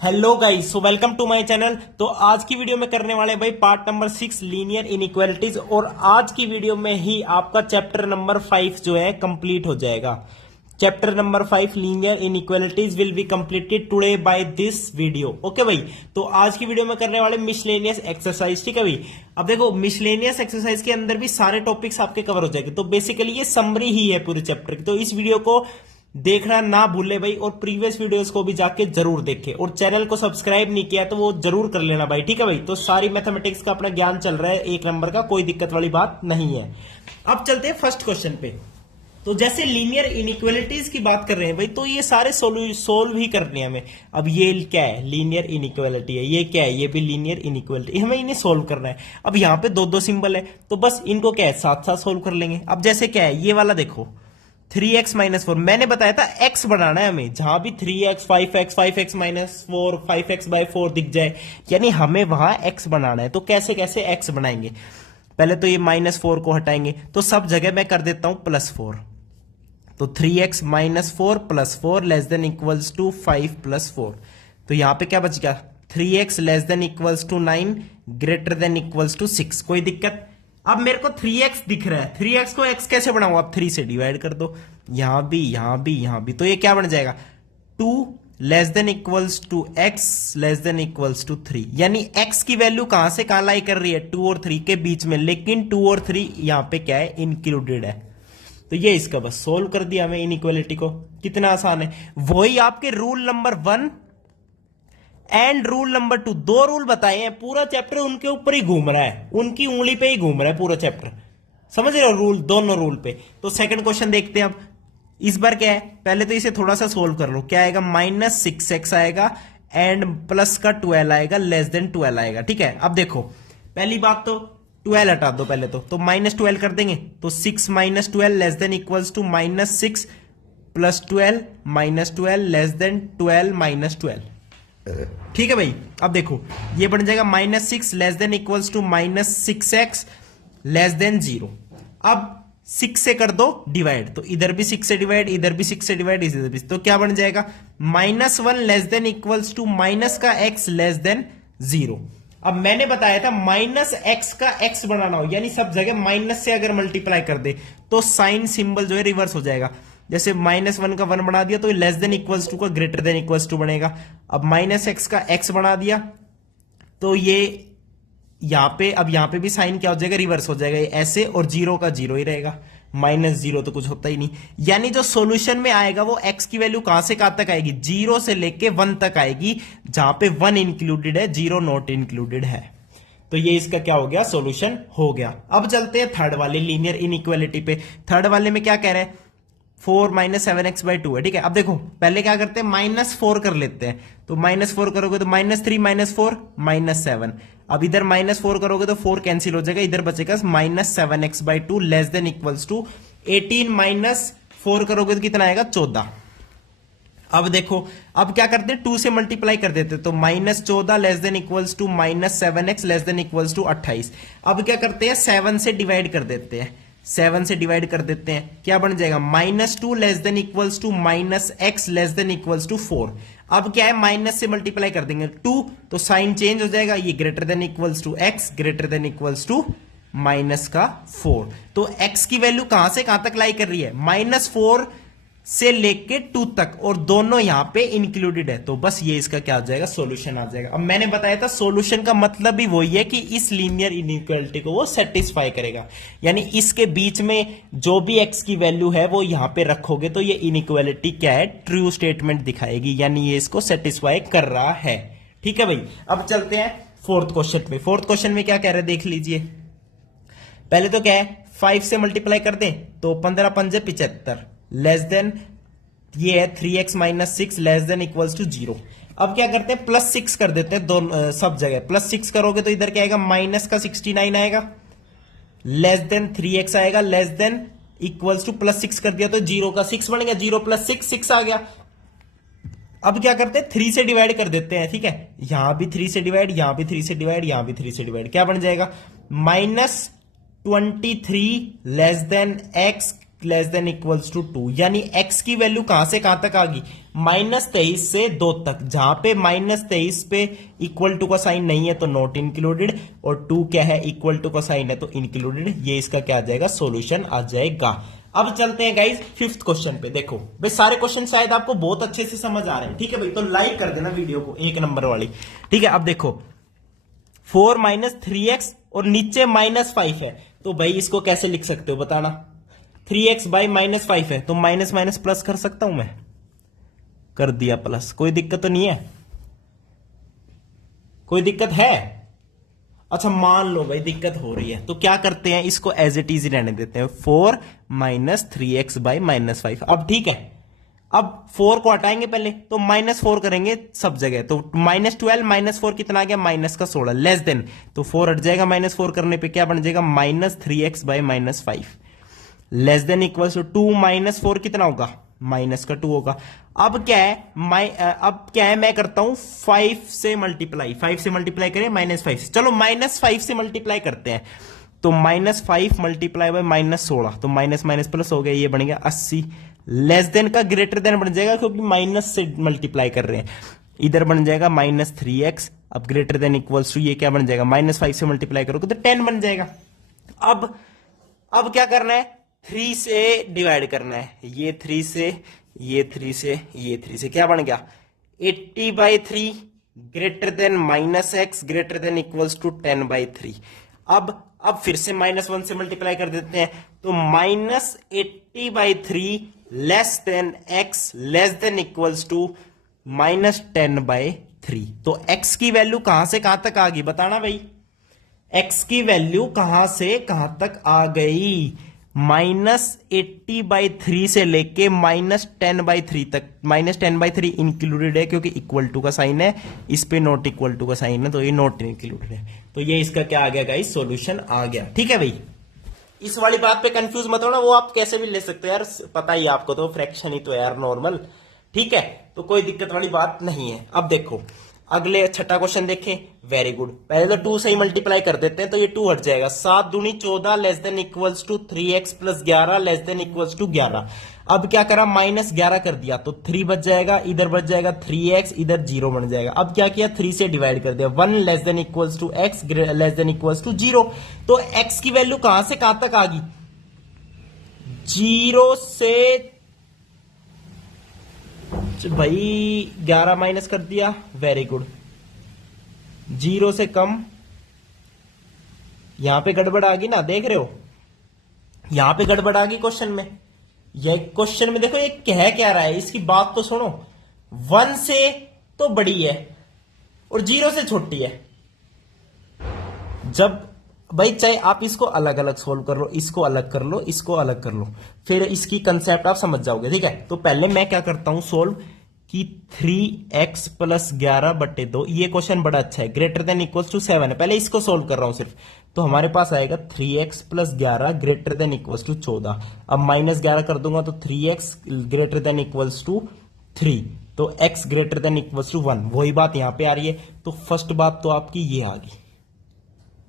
Hello guys, so welcome to my channel. तो आज की वीडियो में करने वाले भाई पार्ट नंबर 6 लीनियर इनइक्वालिटीज, और आज की वीडियो में ही आपका चैप्टर नंबर 5 जो है कंप्लीट हो जाएगा। Chapter number 5 linear inequalities will be completed today by this video. Okay भाई, तो आज की वीडियो में करने वाले मिसलेनियस एक्सरसाइज। ठीक है भाई, अब देखो मिसलेनियस एक्सरसाइज के अंदर भी सारे टॉपिक्स आपके कवर हो जाएंगे। तो बेसिकली ये समरी ही है पूरे चैप्टर की। तो इस वीडियो को देखना ना भूले भाई, और प्रीवियस वीडियोस को भी जाके जरूर देखें, और चैनल को सब्सक्राइब नहीं किया तो वो जरूर कर लेना भाई। ठीक है भाई, तो सारी मैथमेटिक्स का अपना ज्ञान चल रहा है, एक नंबर का, कोई दिक्कत वाली बात नहीं है। अब चलते हैं फर्स्ट क्वेश्चन पे। तो जैसे लीनियर इनइक्वालिटीज की बात कर रहे हैं भाई, तो ये सारे सोल्व ही करने हैं हमें। अब ये क्या है? लीनियर इनइक्वालिटी है। ये क्या है? ये भी लीनियर इनइक्वालिटी, हमें इन्हें सोल्व करना है। अब यहाँ पे दो दो सिंबल है, तो बस इनको क्या है, साथ साथ सोल्व कर लेंगे। अब जैसे क्या है, ये वाला देखो 3x माइनस 4, मैंने बताया था x बनाना है हमें। जहां भी 3x 5x 5x minus 4 5x bye 4 दिख जाए, यानी हमें वहां x बनाना है। तो कैसे कैसे x बनाएंगे? पहले तो ये -4 को हटाएंगे, तो सब जगह मैं कर देता हूं +4। तो 3x minus 4 plus 4 less than equals to 5 plus 4। तो यहां पे क्या बच गया? 3x less than equals to 9 greater than equals to 6। कोई दिक्कत? अब मेरे को 3x दिख रहा है, 3x को x कैसे बनाऊं? आप 3 से डिवाइड कर दो, यहां भी यहां भी यहां भी। तो ये क्या बन जाएगा? 2 less than equals to x less than equals to 3। यानी x की वैल्यू कहां से कहां लाई कर रही है? 2 और 3 के बीच में, लेकिन 2 और 3 यहां पे क्या है? इंक्लूडेड है। तो ये इसका बस सोल्व कर दिया हमें इनइक्वालिटी को। कितना आसान है। वही आपके rule number 1 and rule number 2, दो रूल बताए हैं। पूरा चैप्टर उनके ऊपर ही घूम रहा है, उनकी उंगली पे ही घूम रहा है पूरा चैप्टर। समझ रहे हो? रूल, दोनों रूल पे। तो सेकंड क्वेश्चन देखते हैं अब। इस बार क्या है, पहले तो इसे थोड़ा सा सोल्व कर लो। क्या आएगा? -6x आएगा एंड प्लस का 12 आएगा, लेस देन 12 आएगा। ठीक है, अब देखो पहली बात तो 12 हटा दो पहले तो -12 कर देंगे। तो 6 - 12 less than equals to -6 plus 12 -12 less than 12 -12। ठीक है भाई, अब देखो ये बन जाएगा -6 less than equals to -6x less than 0। अब 6 से कर दो डिवाइड, तो इधर भी 6 से डिवाइड, इधर भी 6 से डिवाइड, इधर भी। तो क्या बन जाएगा? -1 less than equals to minus का x लेस देन 0। अब मैंने बताया था -x का x बनाना हो, यानी सब जगह माइनस से अगर मल्टीप्लाई कर दे तो साइन सिंबल जो है रिवर्स हो जाएगा। जैसे -1 का 1 बना दिया तो लेस देन इक्वल्स टू का ग्रेटर देन इक्वल्स टू बनेगा। अब -x का x बना दिया तो ये यहां पे, अब यहां पे भी साइन क्या हो जाएगा? रिवर्स हो जाएगा, ये ऐसे, और 0 का 0 ही रहेगा। -0 तो कुछ होता ही नहीं। यानी जो सॉल्यूशन में आएगा वो x की वैल्यू कहां से कहां तक आएगी? 0 से लेके 1 तक आएगी, जहां पे 1 इंक्लूडेड है, 0 नॉट इंक्लूडेड है। तो ये इसका क्या हो गया? सॉल्यूशन हो गया। अब चलते हैं थर्ड वाले लीनियर इनइक्वालिटी पे। थर्ड वाले में क्या कह रहे हैं? 4 - 7x बाई 2 है। ठीक है, अब देखो पहले क्या करते हैं? -4 कर लेते हैं। तो -4 करोगे तो -3 - 4 -7। अब इधर -4 करोगे तो 4 कैंसिल हो जाएगा, इधर बचेगा -7x by 2 less than equals to 18 - 4 करोगे तो कितना आएगा? 14। अब देखो, अब क्या करते हैं? 2 से मल्टीप्लाई कर देते हैं, तो -14 less than equals to -7x less than equals to 28। अब क्या करते हैं? 7 से डिवाइड कर देते हैं, 7 से डिवाइड कर देते हैं। क्या बन जाएगा? -2 less than equals to -x less than equals to 4। अब क्या है? माइनस से मल्टीप्लाई कर देंगे 2, तो साइन चेंज हो जाएगा, ये greater than equals to x greater than equals to -4। तो x की वैल्यू कहां से कहां तक लाई कर रही है? -4 से लेके 2 तक, और दोनों यहां पे इंक्लूडेड है। तो बस ये इसका क्या आ जाएगा? सॉल्यूशन आ जाएगा। अब मैंने बताया था सॉल्यूशन का मतलब भी वही है कि इस लीनियर इनइक्वालिटी को वो सेटिस्फाई करेगा। यानी इसके बीच में जो भी x की वैल्यू है वो यहां पे रखोगे तो ये इनइक्वालिटी क्या है? ट्रू स्टेटमेंट दिखाएगी, यानी ये इसको सेटिस्फाई कर रहा है। ठीक है भाई, अब चलते हैं फोर्थ क्वेश्चन में। फोर्थ क्वेश्चन में क्या कह रहे हैं देख लीजिए। पहले तो क्या है? 5 से मल्टीप्लाई कर दें तो 15 × 5 = 75 लेस देन, ये है 3x - 6 less than equals to 0। अब क्या करते हैं? +6 कर देते हैं दोनों सब जगह। +6 करोगे तो इधर क्या आएगा? माइनस का 69 आएगा, लेस देन 3x आएगा, लेस देन इक्वल्स टू +6 कर दिया तो 0 का 6 बन गया, 0 + 6 6 आ गया। अब क्या करते हैं? 3 से डिवाइड कर देते हैं। ठीक है, यहां भी 3 से डिवाइड, यहां भी 3 से डिवाइड, यहां भी 3 से डिवाइड। क्या बन जाएगा? -23 less than x less than equals to 2, यानी x की वैल्यू कहां से कहां तक आ गई, -23 से 2 तक। जहां पे -23 पे इक्वल टू का साइन नहीं है तो नॉट इंक्लूडेड, और 2 क्या है, इक्वल टू का साइन है तो इंक्लूडेड। ये इसका क्या आ जाएगा, सॉल्यूशन आ जाएगा। अब चलते हैं गाइस 5th क्वेश्चन पे। देखो भाई सारे क्वेश्चन शायद आपको बहुत अच्छे से समझ आ रहे हैं, ठीक है भाई, तो लाइक कर देना वीडियो को 1 नंबर वाली, ठीक है। अब देखो 4 - 3x और नीचे -5 है, तो भाई इसको कैसे लिख सकते हो बताना। 3x बाई -5 है तो माइनस माइनस प्लस कर सकता हूं मैं, कर दिया प्लस, कोई दिक्कत तो नहीं है, कोई दिक्कत है। अच्छा मान लो भाई दिक्कत हो रही है, तो क्या करते हैं, इसको एज इट इज रहने देते हैं। 4 - 3x बाई -5। अब ठीक है, अब 4 को हटाएंगे पहले, तो -4 करेंगे सब जगह, तो -12 -4 कितना आ गया, -16, लेस देन, तो 4 हट जाएगा, -4 करने पे क्या बन जाएगा, -3x by -5, less than equal to 2 - 4 कितना होगा, -2 होगा। अब क्या है, मैं करता हूं 5 से मल्टीप्लाई, 5 से मल्टीप्लाई करें -5, चलो -5 से मल्टीप्लाई करते हैं, तो -5 मल्टीप्लाई बाय -16, तो माइनस माइनस प्लस हो गया, ये बन गया 80, लेस देन का ग्रेटर देन बन जाएगा क्योंकि माइनस से मल्टीप्लाई कर रहे हैं, इधर बन जाएगा -3x, अब ग्रेटर देन इक्वल्स टू ये क्या बन जाएगा, -5 से मल्टीप्लाई करोगे तो 10 बन जाएगा। अब क्या करना है, 3 से डिवाइड करना है, ये 3 से, ये 3 से, ये 3 से, क्या बन गया 80/3 greater than -x greater than equals to 10/3। अब फिर से -1 से मल्टीप्लाई कर देते हैं, तो -80/3 less than x less than equals to -10/3। तो x की वैल्यू कहां से कहां तक आ गई बताना भाई, x की वैल्यू कहां से कहां तक आ गई, -80/3 से लेके -10/3 तक। -10/3 इंक्लूडेड है क्योंकि इक्वल टू का साइन है, इस पे नॉट इक्वल टू का साइन है, तो ये नॉट इंक्लूडेड है, तो ये इसका क्या आ गया गाइस, सॉल्यूशन आ गया। ठीक है भाई, इस वाली बात पे कंफ्यूज मत होना, वो आप कैसे भी ले सकते हो यार, पता ही आपको, तो फ्रैक्शन ही तो यार नॉर्मल, ठीक है, तो कोई दिक्कत वाली बात नहीं है। अब देखो अगले 6ठा क्वेश्चन देखें, वेरी गुड। पहले तो 2 से ही मल्टीप्लाई कर देते हैं, तो ये 2 हट जाएगा, 7 दूनी 14 less than equals to 3x + 11 less than equals to 11। अब क्या करा, -11 कर दिया, तो 3 बच जाएगा, इधर बच जाएगा 3x, इधर 0 बन जाएगा। अब क्या किया, 3 से डिवाइड कर दिया, 1 less than equals to x less than equals to 0। तो x की वैल्यू कहां से कहां तक आ गई, 0 से भाई 11 माइनस कर दिया, वेरी गुड, 0 से कम, यहां पे गड़बड़ आ गई ना, देख रहे हो, यहां पे गड़बड़ आ गई क्वेश्चन में। ये क्वेश्चन में देखो ये कह क्या रहा है, इसकी बात तो सुनो, 1 से तो बड़ी है और 0 से छोटी है। जब भाई चाहे आप इसको अलग अलग सोल्व कर लो, इसको अलग कर लो, इसको अलग कर लो, फिर इसकी कंसेप्ट आप समझ जाओगे, ठीक है। तो पहले मैं क्या करता हूं सोल्व, कि 3x + 11/2, ये क्वेश्चन बड़ा अच्छा है, ग्रेटर देन इक्वल्स टू 7 है, पहले इसको सोल्व कर रहा हूं सिर्फ, तो हमारे पास आएगा 3x + 11 greater than equals to 14। अब -11 कर दूंगा तो 3x greater than equals to 3, तो x greater than equals to 1, वही बात यहां पे आ रही है। तो फर्स्ट बात तो आपकी ये आ गई,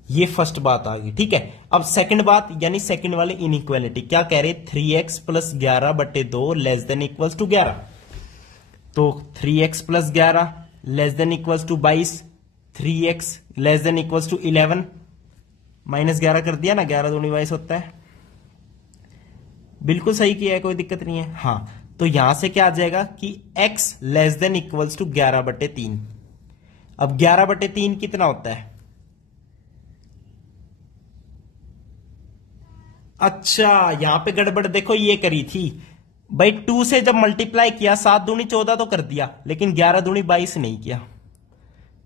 ये फर्स्ट बात आ गई, ठीक है। अब सेकंड बात, यानी सेकंड वाली इनइक्वालिटी, क्या कह रहे, 3x + 11/2 less than equals to 11, तो 3x + 11 less than equals to 22, 3x less than equals to 11, -11 कर दिया ना, 11 दूनी 22 होता है, बिल्कुल सही किया है, कोई दिक्कत नहीं है। हाँ, तो यहां से क्या आ जाएगा कि x less than equals to 11/3। अब 11/3 कितना होता है, अच्छा यहां पे गड़बड़ देखो ये करी थी भाई, 2 से जब मल्टीप्लाई किया 7 दूनी 14 तो कर दिया, लेकिन 11 दूनी 22 नहीं किया,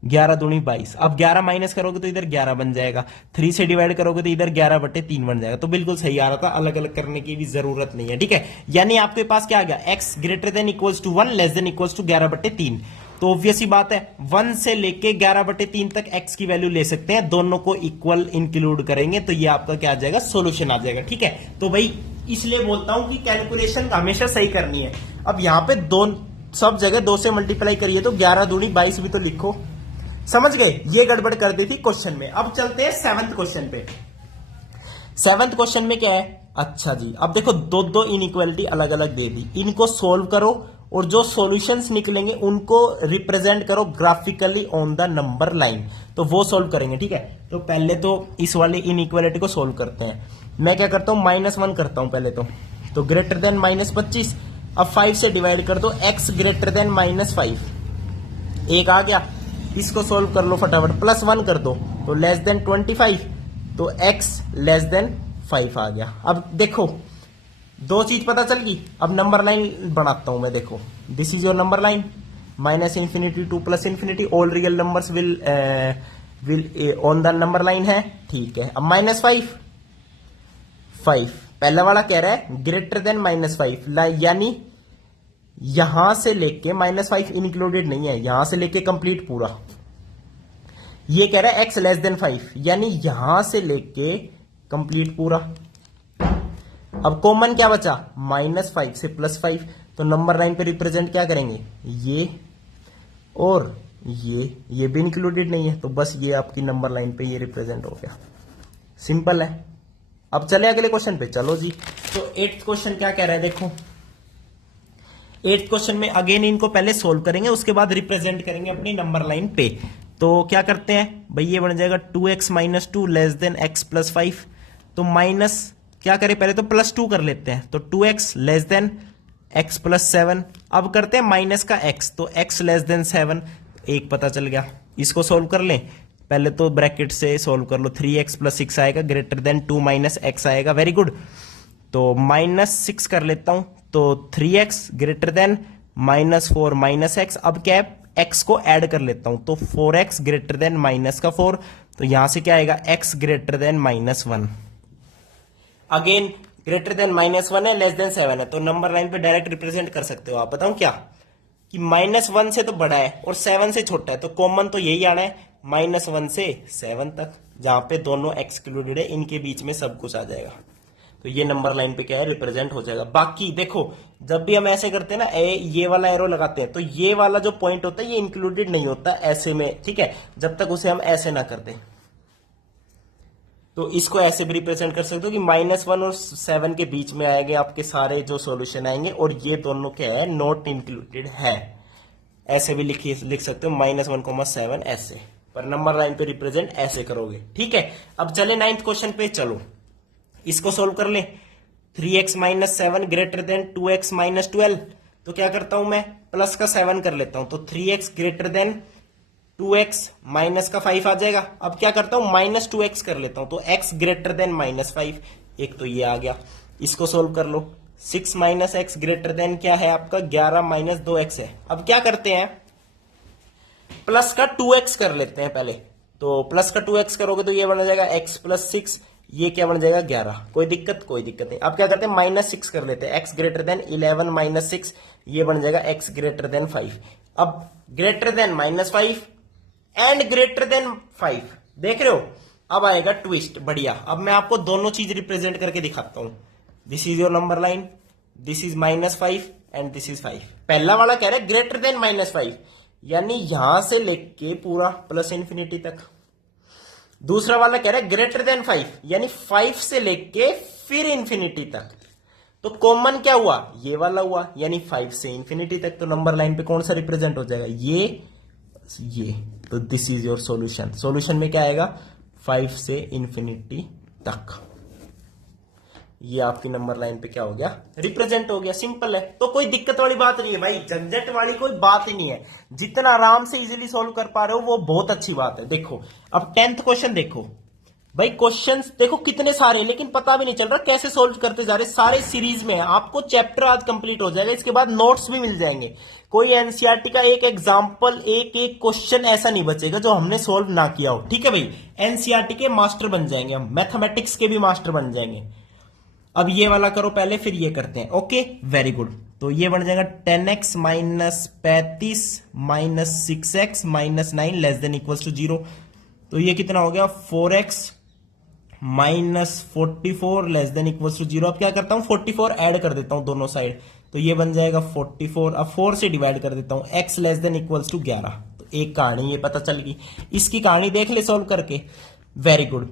11 दूनी 22। अब 11 माइनस करोगे तो इधर 11 बन जाएगा, 3 से डिवाइड करोगे तो इधर 11/3 बन जाएगा, तो बिल्कुल सही आ रहा था, अलग अलग करने की भी जरूरत नहीं है, ठीक है। यानी आपके पास क्या आ गया, x greater than equals to 1 less than equals to 11/3। तो ऑब्वियस ही बात है, 1 से लेके 11/3 तक x की वैल्यू ले सकते हैं, दोनों को इक्वल इंक्लूड करेंगे तो ये आपका क्या आ जाएगा, सोल्यूशन आ जाएगा, ठीक है। तो भाई इसलिए बोलता हूं कि कैलकुलेशन हमेशा सही करनी है। अब यहां पे सब जगह 2 से मल्टीप्लाई करिए, तो 11 दूनी 22 भी तो लिखो, समझ गए, ये गड़बड़ कर दी थी क्वेश्चन में। अब चलते हैं 7th क्वेश्चन पे। 7th क्वेश्चन में क्या है, अच्छा जी, अब देखो दो दो इनइक्वालिटी अलग अलग दे दी, इनको सोल्व करो और जो सॉल्यूशंस निकलेंगे उनको रिप्रेजेंट करो graphically on the number line, तो वो सोल्व करेंगे। ठीक है, तो पहले तो इस वाली इनइक्वालिटी को सोल्व करते हैं। मैं क्या करता हूं, -1 करता हूं पहले तो ग्रेटर देन -25। अब 5 से डिवाइड कर दो, x ग्रेटर देन -5, एक आ गया, इसको सोल्व कर लो फटाफट, +1 कर दो तो लेस देन 25, तो x लेस देन 5 आ गया। अब देखो दो चीज पता चल गई। अब नंबर लाइन बनाता हूं मैं, देखो this is your number line, -∞ to +∞, all real numbers will on the number line है। ठीक है, अब -5 पहला वाला कह रहा है ग्रेटर देन -5, यानी यहां से लेके -5 इंक्लूडेड नहीं है, यहां से लेके कंप्लीट पूरा। ये कह रहा है x लेस देन 5, यानी यहां से लेके कंप्लीट पूरा। अब कॉमन क्या बचा, -5 से +5, तो नंबर लाइन पे रिप्रेजेंट क्या करेंगे, ये और ये भी इंक्लूडेड नहीं है, तो बस ये आपकी नंबर लाइन पे ये रिप्रेजेंट हो गया। सिंपल है। अब चले अगले क्वेश्चन पे, चलो जी। तो 8th क्वेश्चन क्या कह रहा है, देखो 8th क्वेश्चन में अगेन इनको पहले सोल्व करेंगे, उसके बाद रिप्रेजेंट करेंगे अपनी नंबर लाइन पे। तो क्या करते हैं भाई, ये बन जाएगा 2x - 2 लेस देन x + 5, तो माइनस क्या करें, पहले तो +2 कर लेते हैं, तो 2x लेस देन x + 7। अब करते हैं माइनस का x, तो x लेस देन 7, एक पता चल गया। इसको सोल्व कर लें, पहले तो ब्रैकेट से सोल्व कर लो, 3x + 6 आएगा, ग्रेटर देन 2 - x आएगा, वेरी गुड। तो -6 कर लेता हूं, तो 3x ग्रेटर देन -4 - x। अब क्या है, x को ऐड कर लेता हूं, तो 4x ग्रेटर देन -4, तो यहां से क्या आएगा, x greater then -1। Again greater than -1 है, लेस देन 7 है, तो नंबर लाइन पे डायरेक्ट रिप्रेजेंट कर सकते हो आप। बताऊं क्या, कि -1 से तो बड़ा है और 7 से छोटा है, तो कॉमन तो यही आना है, -1 से 7 तक, जहां पे दोनों एक्सक्लूडेड है, इनके बीच में सब कुछ आ जाएगा। तो ये नंबर लाइन पे क्या है, रिप्रेजेंट हो जाएगा। बाकी देखो जब भी हम ऐसे करते हैं ना, ये वाला एरो लगाते हैं, तो ये वाला जो पॉइंट होता है ये इंक्लूडेड नहीं होता ऐसे में, ठीक है, जब तक उसे हम ऐसे ना कर दें। तो इसको ऐसे भी रिप्रेजेंट कर सकते हो कि -1 और 7 के बीच में आएंगे आपके सारे जो सॉल्यूशन आएंगे, और ये दोनों क्या है, नॉट इंक्लूडेड है। ऐसे भी लिख सकते हो -1, 7 ऐसे, पर नंबर लाइन पे रिप्रेजेंट ऐसे करोगे। ठीक है, अब चले 9th क्वेश्चन पे, चलो इसको सोल्व कर ले। 3x - 7 ग्रेटर देन 2x - 12, तो क्या करता हूं मैं, प्लस का 7 कर लेता हूं, तो 3x greater than 2x minus का 5 आ जाएगा। अब क्या करता हूं, -2x कर लेता हूं, तो x ग्रेटर देन -5, एक तो ये आ गया। इसको सोल्व कर लो, 6 - x ग्रेटर देन क्या है आपका, 11 - 2x है। अब क्या करते हैं, प्लस का 2x कर लेते हैं पहले, तो प्लस का 2x करोगे तो ये बन जाएगा x + 6, ये क्या बन जाएगा 11। कोई दिक्कत नहीं। अब क्या करते हैं, -6 कर लेते हैं, x ग्रेटर देन 11 - 6, ये बन जाएगा x ग्रेटर देन 5। अब greater than -5 and greater than 5, देख रहे हो, अब आएगा ट्विस्ट, बढ़िया। अब मैं आपको दोनों चीज रिप्रेजेंट करके दिखाता हूं। This is your number line, this is -5 and this is 5। पहला वाला कह रहा है ग्रेटर देन -5, यानी यहां से लेके पूरा +∞ तक। दूसरा वाला कह रहा है ग्रेटर देन 5, यानी 5 से लेके फिर ∞ तक। तो कॉमन क्या हुआ, ये वाला हुआ, यानी 5 से ∞ तक। तो नंबर लाइन पे कौन सा रिप्रेजेंट हो जाएगा, ये। तो this is your solution. Solution में क्या आएगा, 5 से ∞ तक। ये आपकी नंबर लाइन पे क्या हो गया, रिप्रेजेंट हो गया। सिंपल है, तो कोई दिक्कत वाली बात नहीं है भाई, झंझट वाली कोई बात ही नहीं है। जितना आराम से इजीली सॉल्व कर पा रहे हो वो बहुत अच्छी बात है। देखो अब 10th क्वेश्चन देखो भाई, क्वेश्चंस देखो कितने सारे, लेकिन पता भी नहीं चल रहा कैसे सोल्व करते जा रहे, सारे सीरीज में है। आपको चैप्टर आज कंप्लीट हो जाएगा, इसके बाद नोट्स भी मिल जाएंगे। कोई एनसीईआरटी का एक एग्जाम्पल, एक क्वेश्चन ऐसा नहीं बचेगा जो हमने सोल्व ना किया हो। ठीक है भाई, एनसीईआरटी के मास्टर बन जाएंगे हम, मैथमेटिक्स के भी मास्टर बन जाएंगे। अब ये वाला करो पहले, फिर ये करते हैं। Okay, very good. तो ये बन जाएगा 10x - 35 - 6x - 9 less than equals to 0। तो ये कितना हो गया, 4x - 44 less than equals to 0। अब क्या करता हूं, 44 ऐड कर देता हूं दोनों साइड, तो ये बन जाएगा 44। अब 4 से डिवाइड कर देता हूं, x less than equals to 11। तो एक कहानी ये पता चल गई, इसकी कहानी देख ले सोल्व करके, वेरी गुड।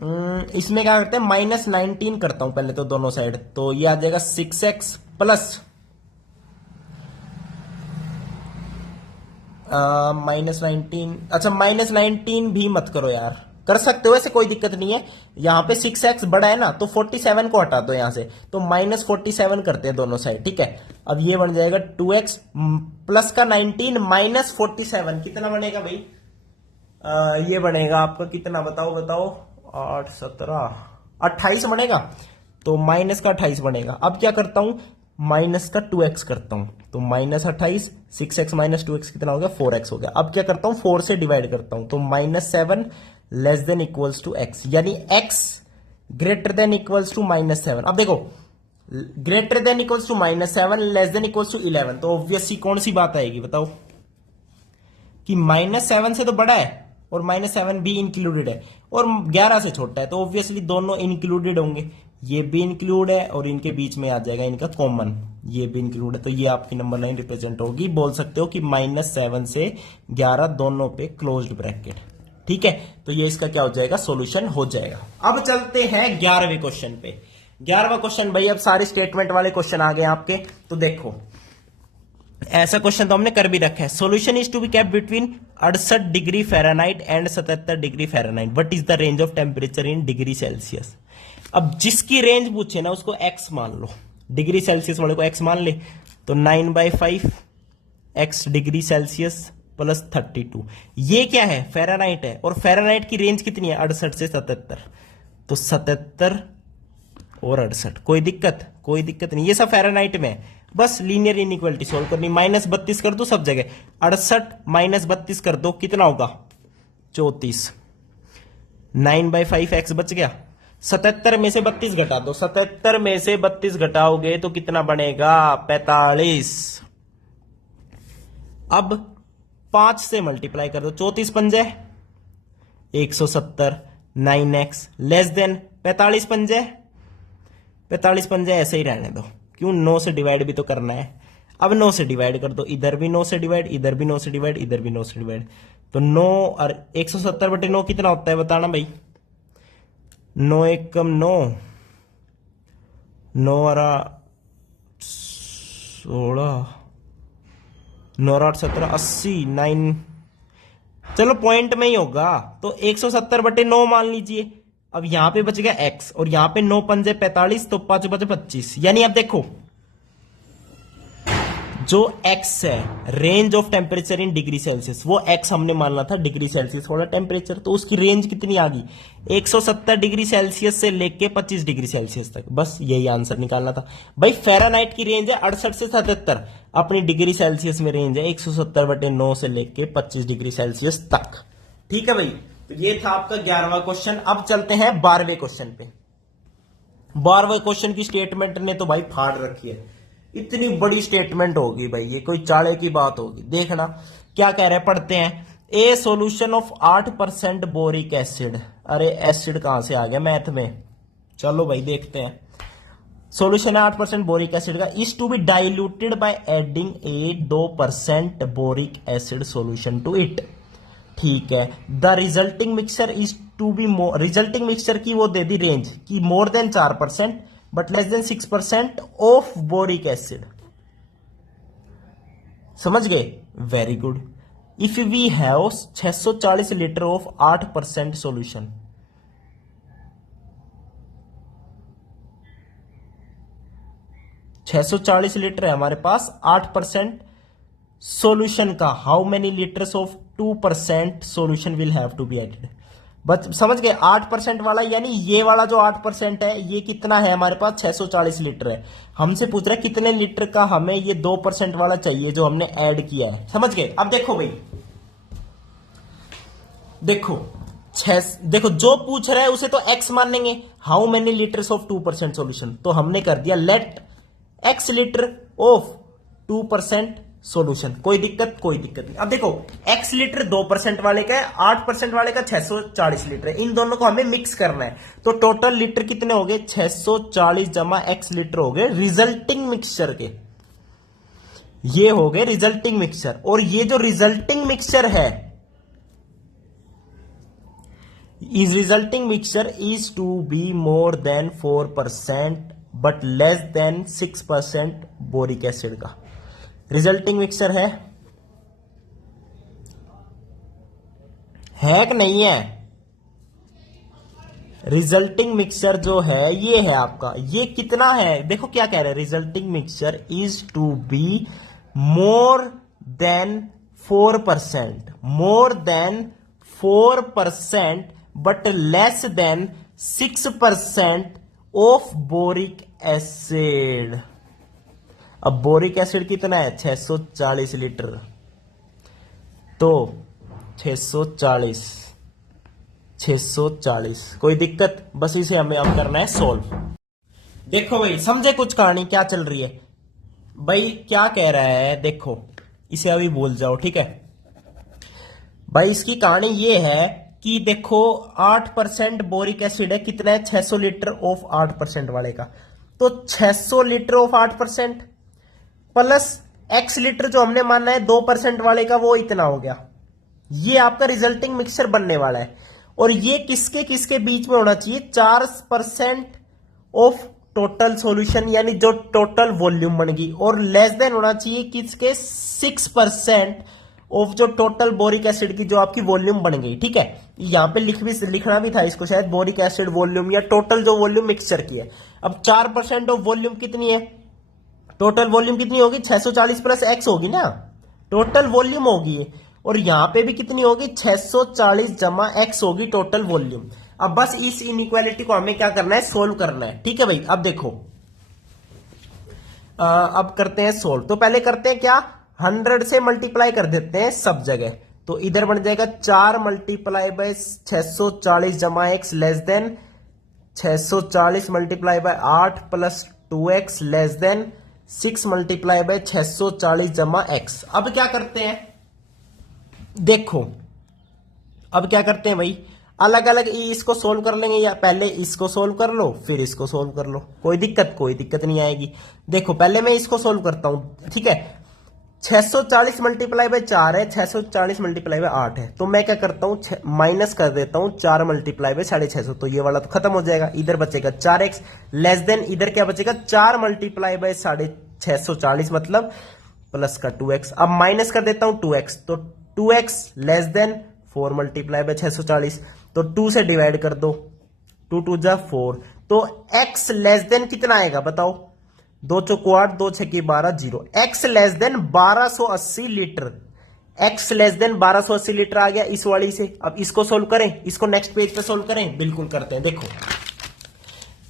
इसमें क्या करते हैं, -19 करता हूं पहले तो दोनों साइड, तो ये आ जाएगा 6x प्लस -19। अच्छा -19 भी मत करो यार, कर सकते हो ऐसे, कोई दिक्कत नहीं है। यहां पे 6x बड़ा है ना, तो 47 को हटा दो यहां से, तो -47 करते हैं दोनों साइड, ठीक है। अब ये बन जाएगा 2x प्लस का 19 -47, कितना बनेगा भाई? ये बनेगा आपका कितना, बताओ बताओ, 8 17 28 बनेगा, तो माइनस का 28 बनेगा। अब क्या करता हूं, माइनस का 2x करता हूं, तो -28, 6x माइनस 2x कितना हो गया, 4x हो गया। अब क्या करता हूं, 4 से डिवाइड करता हूं, तो -7 less than equals to x, यानी x greater than equals to -7। अब देखो, greater than equals to -7 less than equals to 11, तो ऑब्वियसली कौन सी बात आएगी बताओ, कि -7 से तो बड़ा है और -7 भी इंक्लूडेड है और 11 से छोटा है, तो ऑब्वियसली दोनों इंक्लूडेड होंगे। ये भी इंक्लूड है और इनके बीच में आ जाएगा इनका कॉमन, ये भी इंक्लूड है, तो ये आपकी नंबर लाइन रिप्रेजेंट होगी। बोल सकते हो कि -7 से 11 दोनों पे क्लोज्ड ब्रैकेट, ठीक है। तो ये इसका क्या हो जाएगा, सॉल्यूशन हो जाएगा। अब चलते हैं 11वें क्वेश्चन पे। 11वां क्वेश्चन भाई, अब सारे स्टेटमेंट वाले क्वेश्चन आ गए आपके, तो देखो ऐसा क्वेश्चन तो हमने कर भी रखा है। Solution is to be kept between 68 degree Fahrenheit and 77 degree Fahrenheit. What is the range of temperature in degree Celsius. अब जिसकी रेंज पूछे ना उसको x मान लो, डिग्री सेल्सियस वाले को x मान ले, तो 9/5 x डिग्री सेल्सियस प्लस 32। ये क्या है, फ़ारेनहाइट है, और फ़ारेनहाइट की रेंज कितनी है, 68 से 77, तो 77 और 68। कोई दिक्कत, कोई दिक्कत नहीं, ये सब फ़ारेनहाइट में है। बस लीनियर इनइक्वालिटी सोल्व करनी, -32 कर दो सब जगह, 68 -32 कर दो, कितना होगा 34, 9/5 x बच गया, 77 में से 32 घटा दो, 77 में से 32 घटाओगे तो कितना बनेगा 45। अब 5 से मल्टीप्लाई कर दो, 34 पंजे 170, 9x लेस देन 45 पंजे, 45 पंजे ऐसे ही रहने दो, क्यों 9 से डिवाइड भी तो करना है। अब 9 से डिवाइड कर दो, इधर भी 9 से डिवाइड, इधर भी 9 से डिवाइड, इधर भी 9 से डिवाइड, तो 9 और 170/9 कितना होता है बताना भाई, 9 1 कम 9, 9 और 16, 9 और 8 17 80, 9, चलो पॉइंट में ही होगा, तो 170/9 मान लीजिए। अब यहां पे बच गया x और यहां पे 9 पंजे 45, तो 5 बचे 25, यानी अब देखो जो x है range of temperature in degree Celsius, वो x हमने मानना था डिग्री सेल्सियस वाला टेम्परेचर, तो उसकी रेंज कितनी आ गई 170 डिग्री सेल्सियस से लेके 25 डिग्री सेल्सियस तक, बस यही आंसर निकालना था भाई। फ़ारेनहाइट की रेंज है 68 से 77, अपनी डिग्री सेल्सियस में रेंज है 170/9 से लेके 25 डिग्री सेल्सियस तक, ठीक है भाई। तो ये था आपका 11वां क्वेश्चन। अब चलते हैं 12वें क्वेश्चन पे। 12वें क्वेश्चन की स्टेटमेंट ने तो भाई फाड़ रखी है, इतनी बड़ी स्टेटमेंट होगी भाई, ये कोई चाड़े की बात होगी। देखना क्या कह रहे हैं, पढ़ते हैं। ए सॉल्यूशन ऑफ 8% बोरिक एसिड, अरे एसिड कहां से आ गया मैथ में, चलो भाई देखते हैं। सॉल्यूशन है 8% बोरिक एसिड का, is to be diluted by adding 2% boric acid solution to it, ठीक है। The resulting mixture is to be more, resulting mixture की वो दे दी रेंज की more than 4% but less than 6% of boric acid, समझ गए, very good. If we have 640 litre of 8% solution, $640 litre है हमारे पास 8% सॉल्यूशन का, how many litres of 2% solution will have to be added. बस समझ गए, 8% वाला यानी ये वाला जो 8% है ये कितना है हमारे पास 640 लीटर है। हमसे पूछ रहा है कितने लीटर का हमें ये 2% वाला चाहिए जो हमने ऐड किया है, समझ गए। अब देखो भाई, देखो जो पूछ रहा है उसे तो x मानेंगे, how many litres of 2% solution, तो हमने कर दिया let x litre of 2% solution, कोई दिक्कत, कोई दिक्कत नहीं। अब देखो x लीटर 2% वाले का है, 8% वाले का 640 लीटर है, इन दोनों को हमें मिक्स करना है, तो टोटल लीटर कितने हो गए 640 जमा x लीटर हो गए रिजल्टिंग मिक्सचर के, ये हो गए रिजल्टिंग मिक्सचर। और ये जो रिजल्टिंग मिक्सचर है is resulting mixture is to be more than 4% but less than 6% boric acid का। रिजल्टिंग मिक्सचर है कि नहीं है? रिजल्टिंग मिक्सचर जो है ये है आपका, ये कितना है देखो क्या कह रहा है, resulting mixture is to be more than 4%, more than 4% but less than 6% of boric acid. अब बोरिक एसिड कितना है 640 लीटर, तो 640 कोई दिक्कत? बस इसे हमें अब करना है सोल्व। देखो भाई समझे कुछ कहानी क्या चल रही है? भाई क्या कह रहा है देखो, इसे अभी भूल जाओ, ठीक है भाई। इसकी कहानी ये है कि देखो 8% बोरिक एसिड है, कितना है 600 लीटर ऑफ 8% वाले का, तो 600 litre of 8% plus x litre जो हमने माना है 2% वाले का, वो इतना हो गया। ये आपका रिजल्टिंग मिक्सचर बनने वाला है और ये किसके किसके बीच में होना चाहिए, 4% ऑफ टोटल सॉल्यूशन यानी जो टोटल वॉल्यूम बन गई, और लेस देन होना चाहिए किसके 6% ऑफ जो टोटल बोरिक एसिड की जो आपकी वॉल्यूम बन गई, ठीक है। यहां पे लिखना भी था इसको शायद, बोरिक एसिड वॉल्यूम या टोटल जो वॉल्यूम मिक्सचर की है। अब 4% ऑफ वॉल्यूम कितनी है, टोटल वॉल्यूम कितनी होगी 640 प्लस एक्स होगी ना, टोटल वॉल्यूम होगी। और यहां पे भी कितनी होगी 640 जमा एक्स होगी टोटल वॉल्यूम। अब बस इस इनइक्वालिटी को हमें क्या करना है, सोल्व करना है, ठीक है भाई। अब देखो अब करते हैं सोल्व। तो पहले करते हैं क्या, 100 से मल्टीप्लाई कर देते हैं सब जगह, तो इधर बन जाएगा 4 मल्टीप्लाई बाय 640 जमा x less than 640 multiply by 8 plus 2x less than 6 multiply by 640 जमा एक्स। अब क्या करते हैं देखो, अब क्या करते हैं भाई, अलग अलग इसको सोल्व कर लेंगे, या पहले इसको सोल्व कर लो फिर इसको सोल्व कर लो, कोई दिक्कत नहीं आएगी। देखो पहले मैं इसको सोल्व करता हूं, ठीक है। 640 मल्टीप्लाई बाय 4 है, 640 मल्टीप्लाई बाय 8 है, तो मैं क्या करता हूं माइनस कर देता हूं 4 मल्टीप्लाई बाय 650, तो ये वाला तो खत्म हो जाएगा। इधर बचेगा 4x लेस देन इधर क्या बचेगा 4 मल्टीप्लाई बाय 640 मतलब प्लस का 2x। अब माइनस कर देता हूं 2x, तो 2x less than 4 multiply by 640, तो 2 से डिवाइड कर दो, 2 2 जा 4, तो x लेस देन कितना आएगा बताओ, 2 चौको 8 2 6 की 12 0, x less than 1280 litre, x less than 1280 litre आ गया इस वाली से। अब इसको सोल्व करें, इसको नेक्स्ट पेज पे सोल्व करें, बिल्कुल करते हैं। देखो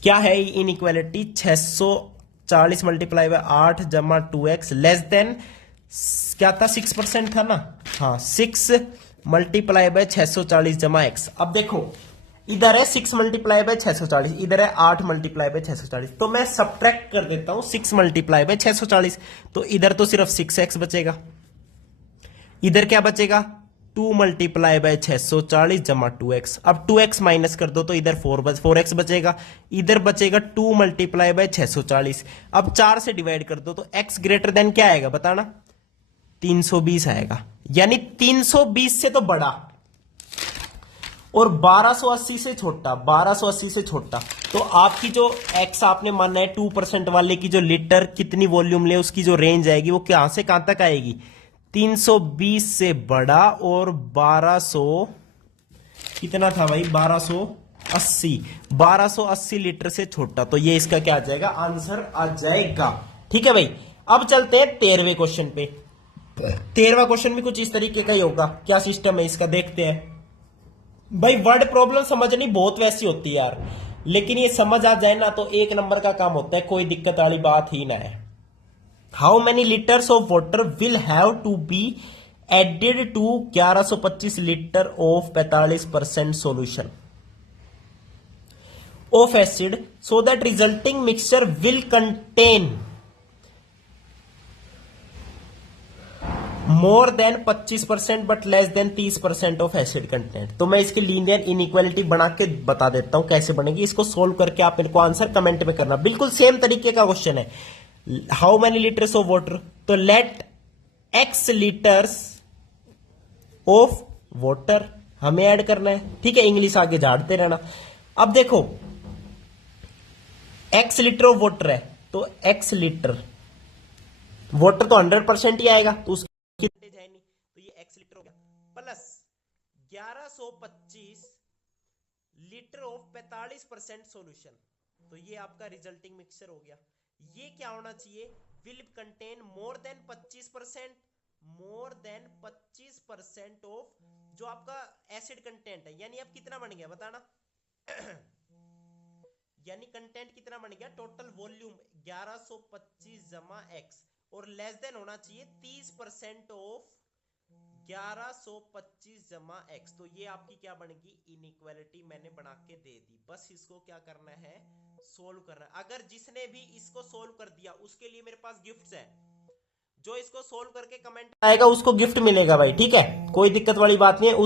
क्या है इनइक्वालिटी, 640 मल्टीप्लाई बाय 8 जमा 2x लेस देन क्या था 6% था ना, हाँ 6 मल्टीप्लाई बाय 640 जमा x। अब देखो इधर है 6 मल्टीप्लाई बाय 640, इधर है 8 मल्टीप्लाई बाय 640, तो मैं सब्ट्रैक्ट कर देता हूं 6 मल्टीप्लाई बाय 640, तो इधर तो सिर्फ 6x बचेगा, इधर क्या बचेगा 2 मल्टीप्लाई बाय 640 जमा 2x। अब 2x माइनस कर दो तो इधर 4x बचेगा, इधर बचेगा 2 मल्टीप्लाई बाय 640। अब 4 से डिवाइड कर दो तो x ग्रेटर देन क्या आएगा बताना, 320 आएगा, यानी 320 से तो बड़ा और 1280 से छोटा, 1280 से छोटा। तो आपकी जो x आपने माना है 2% वाले की जो लीटर कितनी वॉल्यूम ले उसकी जो रेंज आएगी वो कहां से कहां तक आएगी, 320 से बड़ा और 1200 कितना था भाई 1280 लीटर से छोटा। तो ये इसका क्या आ जाएगा, आंसर आ जाएगा, ठीक है भाई। अब चलते हैं 13वें क्वेश्चन पे। 13वां क्वेश्चन भी कुछ इस तरीके का ही होगा, क्या सिस्टम है इसका देखते हैं भाई। वर्ड प्रॉब्लम समझनी बहुत वैसी होती है यार, लेकिन ये समझ आ जाए ना तो 1 नंबर का काम होता है, कोई दिक्कत वाली बात ही ना है। How many litres of water will have to be added to 1125 litre of 45% solution of acid so that resulting mixture will contain more than 25% but less than 30% of acid content. तो मैं इसकी लीनियर इनइक्वालिटी बना के बता देता हूं कैसे बनेगी, इसको सोल्व करके आप इनको आंसर कमेंट में करना। बिल्कुल सेम तरीके का क्वेश्चन है, how many litres of water, तो let x litres of water हमें ऐड करना है, ठीक है। इंग्लिश आगे झाड़ते रहना। अब देखो x लीटर ऑफ वाटर है, तो x लीटर वाटर तो 100% ही आएगा, तो उसकी है नहीं, तो ये x लीटर हो गया, प्लस 1125 लीटर ऑफ 45% सॉल्यूशन, तो ये आपका रिजल्टिंग मिक्सचर हो गया। ये क्या होना चाहिए, will contain more than 25%, more than 25% of जो आपका एसिड कंटेंट है, यानी अब कितना बन गया बताना यानी कंटेंट कितना बन गया, टोटल वॉल्यूम 1125 जमा x, और लेस देन होना चाहिए 30% ऑफ 1125 जमा x, तो ये आपकी क्या बनेगी, इनइक्वालिटी मैंने बना के दे दी। बस इसको क्या करना है, सोल्व करना है। अगर जिसने भी इसको सोल्व कर दिया उसके लिए मेरे पास गिफ्ट्स है, जो इसको सोल्व करके कमेंट आएगा उसको गिफ्ट मिलेगा भाई, ठीक है, कोई दिक्कत वाली बात नहीं है।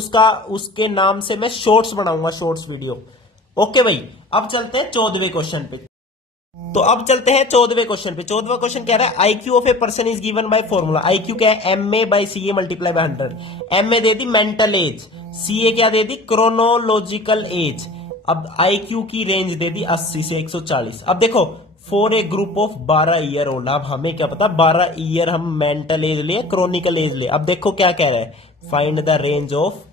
उसके नाम से मैं शॉर्ट्स बनाऊंगा, शॉर्ट्स वीडियो। ओके भाई, अब चलते हैं 14वें क्वेश्चन पे। तो अब चलते हैं 14वें क्वेश्चन पे। 14वां क्वेश्चन कह रहा है IQ of a person is given by formula. IQ क्या है, MA by CA multiply by 100। MA they the mental as, CA क्या दे दी, क्रोनोलॉजिकल एज। अब आईक्यू की रेंज दे दी 80 से 140। अब देखो for a group of 12 year old, अब हमें क्या पता 12 ईयर हम मेंटल एज ले क्रोनिकल एज ले। अब देखो क्या कह रहा है, find the range of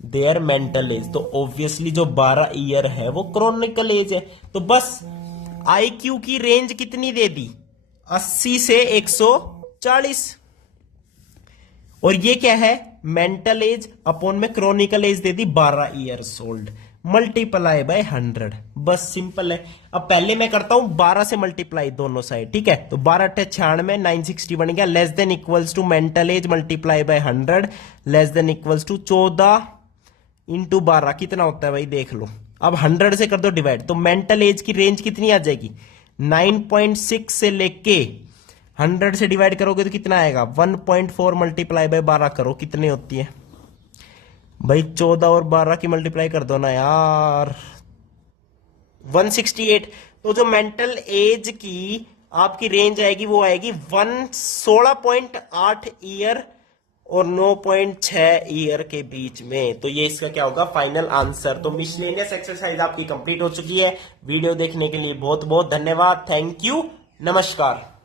their mental as, तो ऑब्वियसली जो 12 ईयर है वो क्रोनिकल एज है। तो बस आईक्यू की रेंज कितनी दे दी, 80 से 140, और ये क्या है, मेंटल एज अपॉन में क्रोनिकल एज दे दी 12 ईयर्स ओल्ड, मल्टीप्लाई बाय 100। बस सिंपल है। अब पहले मैं करता हूं 12 से मल्टीप्लाई दोनों साइड, ठीक है। तो 12 × 96 960 बन गया, less than equals to mental age multiply by 100, less than equals to 14 × 12 कितना होता है भाई देख लो। अब 100 से कर दो डिवाइड, तो मेंटल एज की रेंज कितनी आ जाएगी, 9.6 से लेके 100 से डिवाइड करोगे तो कितना आएगा, 1.4 मल्टीप्लाई बाय 12 करो, कितनी होती है भाई, 14 और 12 की मल्टीप्लाई कर दो ना यार, 168। तो जो मेंटल एज की आपकी रेंज आएगी वो आएगी 16.8 ईयर और 9.6 ईयर के बीच में। तो ये इसका क्या होगा, फाइनल आंसर। तो मिसलेनियस एक्सरसाइज आपकी कंप्लीट हो चुकी है। वीडियो देखने के लिए बहुत बहुत धन्यवाद, थैंक यू, नमस्कार।